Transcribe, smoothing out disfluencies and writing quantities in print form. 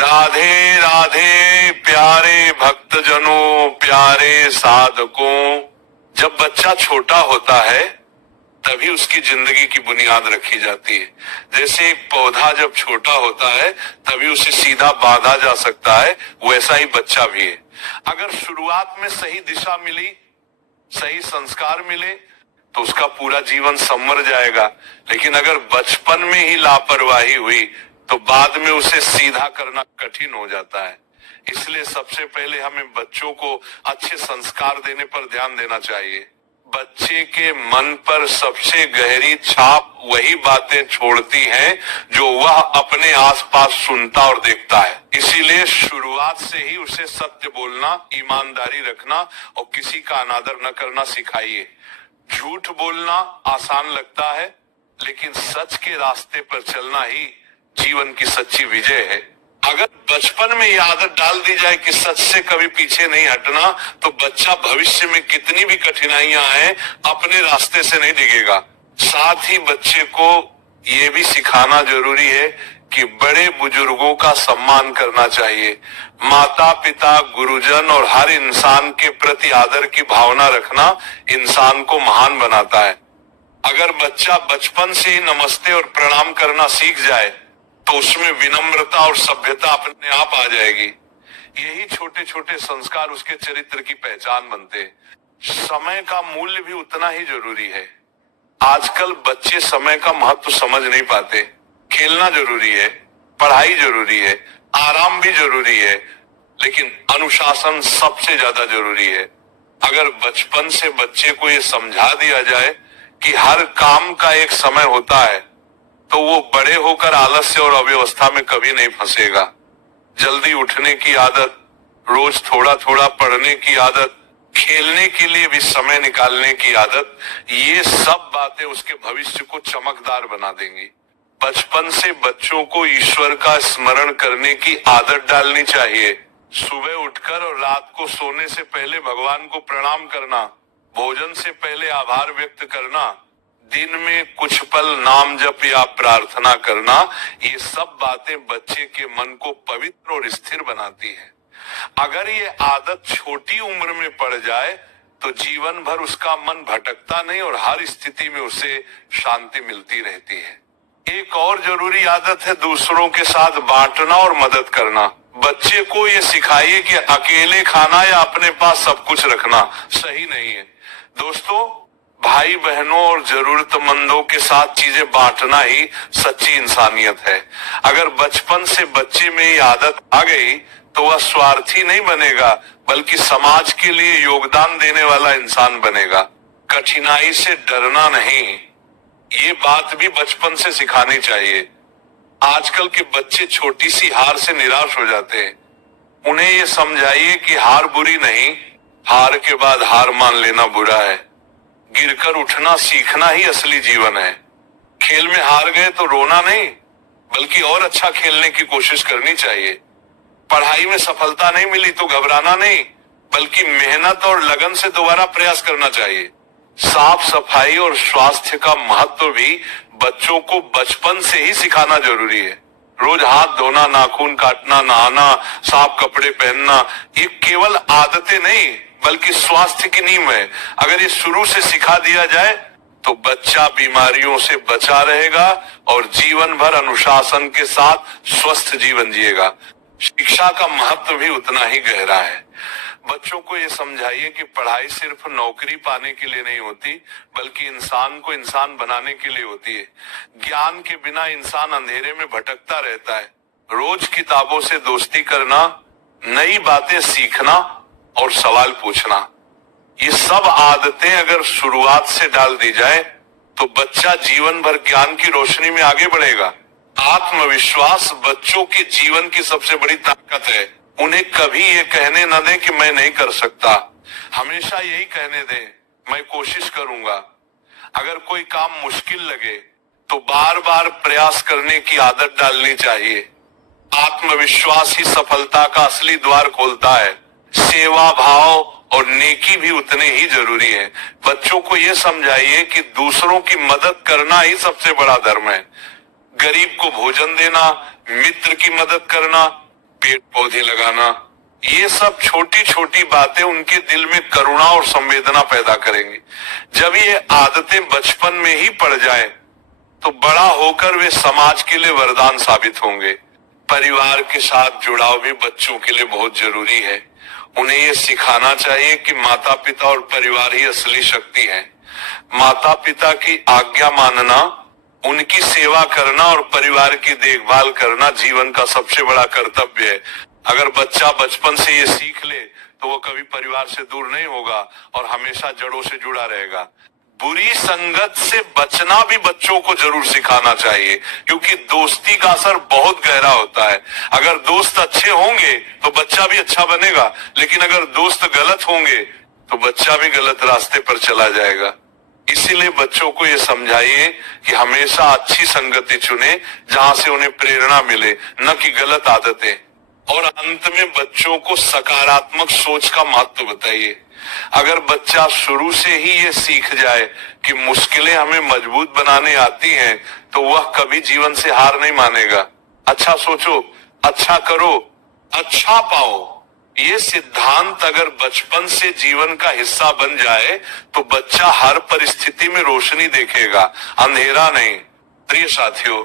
राधे राधे प्यारे भक्तजनों, प्यारे साधकों। जब बच्चा छोटा होता है तभी उसकी जिंदगी की बुनियाद रखी जाती है। जैसे एक पौधा जब छोटा होता है तभी उसे सीधा बांधा जा सकता है, वैसा ही बच्चा भी है। अगर शुरुआत में सही दिशा मिली, सही संस्कार मिले तो उसका पूरा जीवन संवर जाएगा। लेकिन अगर बचपन में ही लापरवाही हुई तो बाद में उसे सीधा करना कठिन हो जाता है। इसलिए सबसे पहले हमें बच्चों को अच्छे संस्कार देने पर ध्यान देना चाहिए। बच्चे के मन पर सबसे गहरी छाप वही बातें छोड़ती हैं जो वह अपने आसपास सुनता और देखता है। इसीलिए शुरुआत से ही उसे सत्य बोलना, ईमानदारी रखना और किसी का अनादर न करना सिखाइए। झूठ बोलना आसान लगता है, लेकिन सच के रास्ते पर चलना ही जीवन की सच्ची विजय है। अगर बचपन में ये आदत डाल दी जाए कि सच से कभी पीछे नहीं हटना, तो बच्चा भविष्य में कितनी भी कठिनाइयां आए अपने रास्ते से नहीं डिगेगा। साथ ही बच्चे को ये भी सिखाना जरूरी है कि बड़े बुजुर्गों का सम्मान करना चाहिए। माता पिता, गुरुजन और हर इंसान के प्रति आदर की भावना रखना इंसान को महान बनाता है। अगर बच्चा बचपन से ही नमस्ते और प्रणाम करना सीख जाए तो उसमें विनम्रता और सभ्यता अपने आप आ जाएगी। यही छोटे छोटे संस्कार उसके चरित्र की पहचान बनते हैं। समय का मूल्य भी उतना ही जरूरी है। आजकल बच्चे समय का महत्व समझ नहीं पाते। खेलना जरूरी है, पढ़ाई जरूरी है, आराम भी जरूरी है, लेकिन अनुशासन सबसे ज्यादा जरूरी है। अगर बचपन से बच्चे को ये समझा दिया जाए कि हर काम का एक समय होता है, तो वो बड़े होकर आलस्य और अव्यवस्था में कभी नहीं फंसेगा। जल्दी उठने की आदत, रोज थोड़ा थोड़ा पढ़ने की आदत, खेलने के लिए भी समय निकालने की आदत, ये सब बातें उसके भविष्य को चमकदार बना देंगी। बचपन से बच्चों को ईश्वर का स्मरण करने की आदत डालनी चाहिए। सुबह उठकर और रात को सोने से पहले भगवान को प्रणाम करना, भोजन से पहले आभार व्यक्त करना, दिन में कुछ पल नाम जप या प्रार्थना करना, ये सब बातें बच्चे के मन को पवित्र और स्थिर बनाती है। अगर ये आदत छोटी उम्र में पड़ जाए तो जीवन भर उसका मन भटकता नहीं और हर स्थिति में उसे शांति मिलती रहती है। एक और जरूरी आदत है दूसरों के साथ बांटना और मदद करना। बच्चे को ये सिखाइए कि अकेले खाना या अपने पास सब कुछ रखना सही नहीं है। दोस्तों, भाई बहनों और जरूरतमंदों के साथ चीजें बांटना ही सच्ची इंसानियत है। अगर बचपन से बच्चे में ये आदत आ गई तो वह स्वार्थी नहीं बनेगा, बल्कि समाज के लिए योगदान देने वाला इंसान बनेगा। कठिनाई से डरना नहीं, ये बात भी बचपन से सिखानी चाहिए। आजकल के बच्चे छोटी सी हार से निराश हो जाते हैं। उन्हें ये समझाइए कि हार बुरी नहीं, हार के बाद हार मान लेना बुरा है। गिरकर उठना सीखना ही असली जीवन है। खेल में हार गए तो रोना नहीं, बल्कि और अच्छा खेलने की कोशिश करनी चाहिए। पढ़ाई में सफलता नहीं मिली तो घबराना नहीं, बल्कि मेहनत और लगन से दोबारा प्रयास करना चाहिए। साफ सफाई और स्वास्थ्य का महत्व भी बच्चों को बचपन से ही सिखाना जरूरी है। रोज हाथ धोना, नाखून काटना, नहाना, साफ कपड़े पहनना, ये केवल आदतें नहीं बल्कि स्वास्थ्य की नींव है। अगर ये शुरू से सिखा दिया जाए तो बच्चा बीमारियों से बचा रहेगा और जीवन भर अनुशासन के साथ स्वस्थ जीवन जिएगा। शिक्षा का महत्व भी उतना ही गहरा है। बच्चों को ये समझाइए कि पढ़ाई सिर्फ नौकरी पाने के लिए नहीं होती, बल्कि इंसान को इंसान बनाने के लिए होती है। ज्ञान के बिना इंसान अंधेरे में भटकता रहता है। रोज किताबों से दोस्ती करना, नई बातें सीखना और सवाल पूछना, ये सब आदतें अगर शुरुआत से डाल दी जाए तो बच्चा जीवन भर ज्ञान की रोशनी में आगे बढ़ेगा। आत्मविश्वास बच्चों के जीवन की सबसे बड़ी ताकत है। उन्हें कभी ये कहने न दें कि मैं नहीं कर सकता, हमेशा यही कहने दें, मैं कोशिश करूंगा। अगर कोई काम मुश्किल लगे तो बार बार प्रयास करने की आदत डालनी चाहिए। आत्मविश्वास ही सफलता का असली द्वार खोलता है। सेवा भाव और नेकी भी उतने ही जरूरी है। बच्चों को ये समझाइए कि दूसरों की मदद करना ही सबसे बड़ा धर्म है। गरीब को भोजन देना, मित्र की मदद करना, पेड़ पौधे लगाना, ये सब छोटी छोटी बातें उनके दिल में करुणा और संवेदना पैदा करेंगे। जब ये आदतें बचपन में ही पड़ जाए तो बड़ा होकर वे समाज के लिए वरदान साबित होंगे। परिवार के साथ जुड़ाव भी बच्चों के लिए बहुत जरूरी है। उन्हें ये सिखाना चाहिए कि माता पिता और परिवार ही असली शक्ति है। माता पिता की आज्ञा मानना, उनकी सेवा करना और परिवार की देखभाल करना जीवन का सबसे बड़ा कर्तव्य है। अगर बच्चा बचपन से ये सीख ले तो वो कभी परिवार से दूर नहीं होगा और हमेशा जड़ों से जुड़ा रहेगा। बुरी संगत से बचना भी बच्चों को जरूर सिखाना चाहिए, क्योंकि दोस्ती का असर बहुत गहरा होता है। अगर दोस्त अच्छे होंगे तो बच्चा भी अच्छा बनेगा, लेकिन अगर दोस्त गलत होंगे तो बच्चा भी गलत रास्ते पर चला जाएगा। इसीलिए बच्चों को ये समझाइए कि हमेशा अच्छी संगति चुने जहां से उन्हें प्रेरणा मिले, न कि गलत आदतें। और अंत में बच्चों को सकारात्मक सोच का महत्व बताइए। अगर बच्चा शुरू से ही ये सीख जाए कि मुश्किलें हमें मजबूत बनाने आती हैं, तो वह कभी जीवन से हार नहीं मानेगा। अच्छा सोचो, अच्छा करो, अच्छा पाओ, ये सिद्धांत अगर बचपन से जीवन का हिस्सा बन जाए तो बच्चा हर परिस्थिति में रोशनी देखेगा, अंधेरा नहीं। प्रिय साथियों,